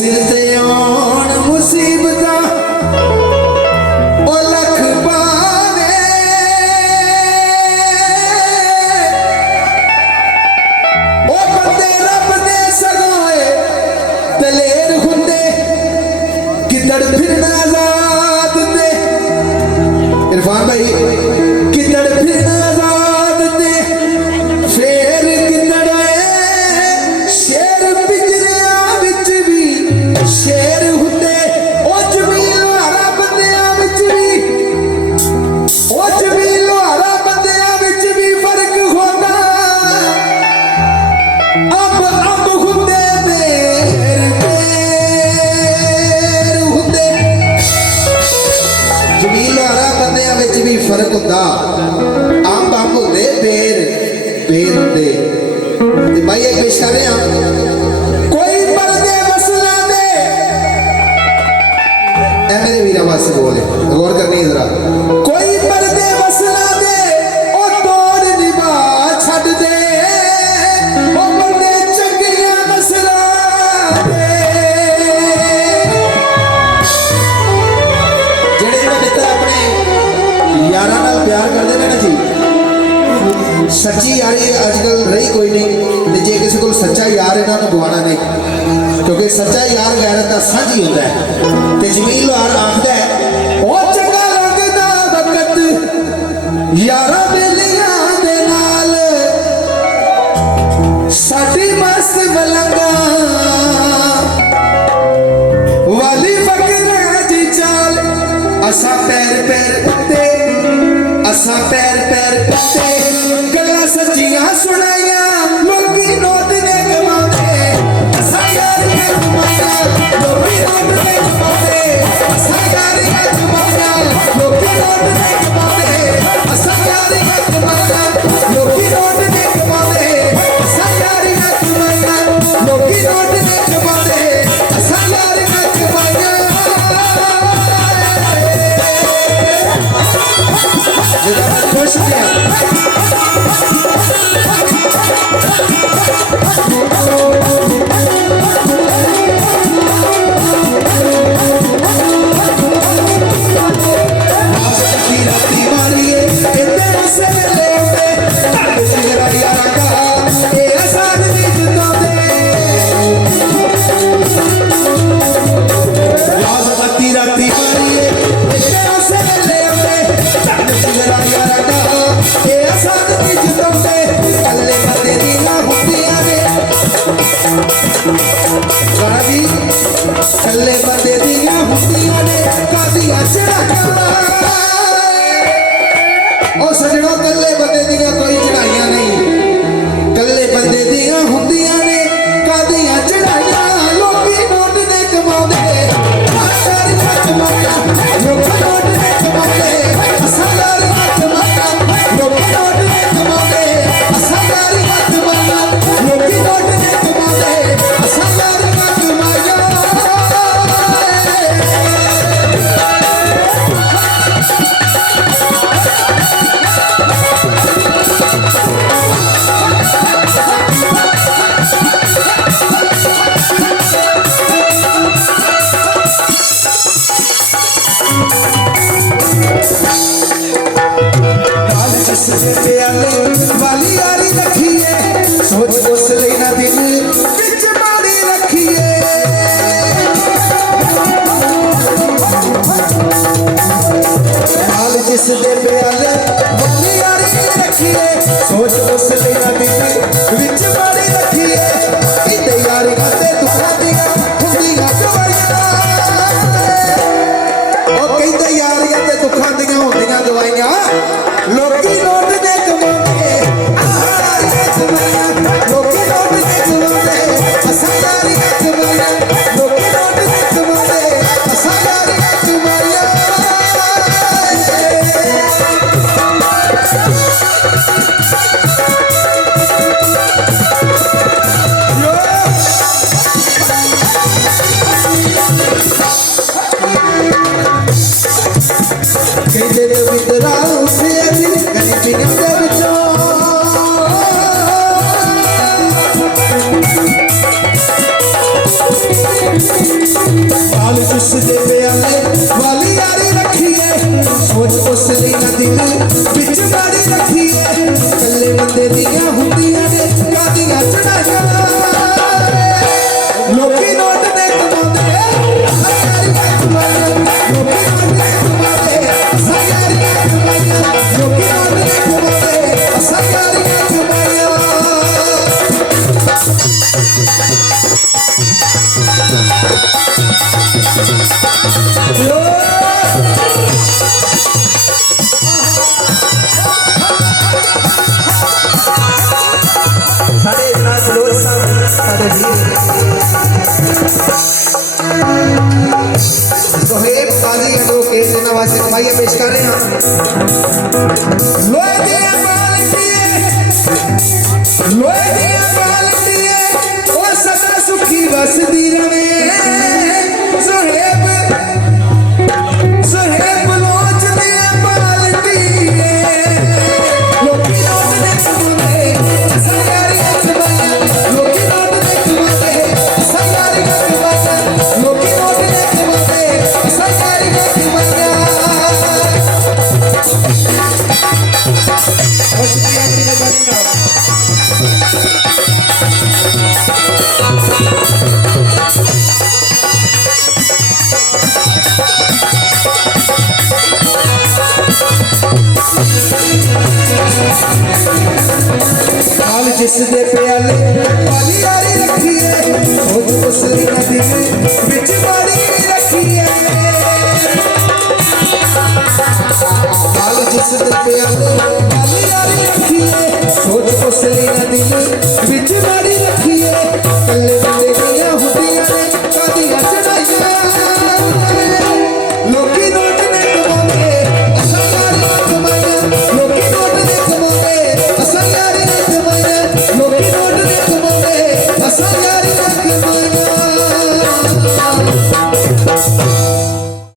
सिर ते आउण मुसीबतां ओ लख पावे ओ बंदे रब दे सगोए दलेर हुंदे किदड़ फिरना आजाद दे इरफान भाई किदड़ फिरना आजाद दे फेर किदड़ शेर पिंजरिया विच भी शेर हुंदे ओ जमील हारा बंदियां विच भी ओ जमील हारा बंदियां विच भी फर्क होंदा अब हुंदे मेर हुंदे जमील हारा बंदियां विच भी फर्क होंदा अंब हुंदे बेर हुंदे ते भाई एक पेश कर रहे हैं कोई पर्दे मसला दे ऐ मेरे वीरा वास्ते बोले गौर करनी है जरा कोई पर्दे मसला दे ओ तोड़ निभा छड़ दे ओ बंदे चंगियां नसला दे जेड़े मित्र अपने यारां नाल प्यार करदे ने ना जी सच्ची यारी अजकल रही कोई नहीं जे किसी को सच्चा यार इन्होंने गवाना नहीं क्योंकि सच्चा यार गैरत का साझी होता है ते जमील लोहार आखदा है ओ चंगा लगदा वक्त यारा बेलियां दे नाल साडी मस्त मलंगा वाली फकीर दी चाल असा पैर पैर उत्ते असा पैर पैर उत्ते गल्लां सच्चियां सुनाइयां लोकी नोट ने कमाते असा यारियां कमाया लोकी नोट ने कमाते असा यारियां कमाया लोकी नोट ने कमाते असा यारियां कमाया लोकी नोट ने कमाते असा यारियां कमाया लोकी नोट ने कमाते असा यारियां कमाया खुश दिया कल्ले बंदे दियां हुंदियां ने कादियां चढ़ाइयां ओ सजणो कल्ले बंदे दियां कोई चढ़ाइयां नहीं कल्ले बंदे दियां हुंदियां ने कादियां चढ़ाइयां लोकी नोट ने कमांदे असारियां कमाया लोकी नोट ने कमांदे असारियां कमाया लोकी नोट ने कमांदे असारियां कमाया लोकी नोट ने कमांदे असारियां कमाया वाली यारी रखिए सोच उस लेना दिन बिच मारी रखिए हाल जिस दे प्याले वाली यारी रखिए सोच उस लेना दिन बिच मारी रखिए इते यारी करते दुखा दिया हुंदियां दवाइयां ओ कहंदे यारी करते दुखा दिया हुंदियां दवाइयां लोकी नोट ने कमाते असारियां कमाया लोकी नोट ने कमाते असारियां कमाया लोकी नोट ने कमाते असारियां कमाया दे प्याले वाली यारी रखिए सोच उसने ना दिल बिच मारी रखिए कल्ले बंदे दियां हुंदियां ने कादियां चढ़ाइयां लोकी नोट ने कमांदे सारी कमाइयां लोकी नोट ने कमांदे सारी कमाइयां लोकी नोट ने कमांदे सारी कमाइयां सारे इतना बलोच साहब सारे सोहेब काजी एडवोकेट जिन्हां वास्ते कमाइयां पेश कर रहे हैं लोहे दियां बाल्टियां ओ सदा सुखी वसदी रवे सोहेब बलोच दियां बाल्टियां लोकी नोट ने कमांदे सारी कमाइयां लोकी नोट ने कमांदे सारी कमाइयां लोकी नोट ने कमांदे सारी कमाइयां शुक्रिया अपनी मेहरबानी का हाल जिस दे प्याले वाली यारी रखिए खुद उसने ना दिल बिच मारी रखिए हाल जिस दे प्याले वाली यारी रखिए खुद उसने ना दिल बिच मारी रखिए कल्ले बंदे दियां हुंदियां ने कादियां चढ़ाइयां लोकी नोट ने कमांदे असां यारी कमाइयां लोकी नोट ने कमांदे असां यारी कमाइयां लोकी नोट ने कमांदे असां यारी कमाइयां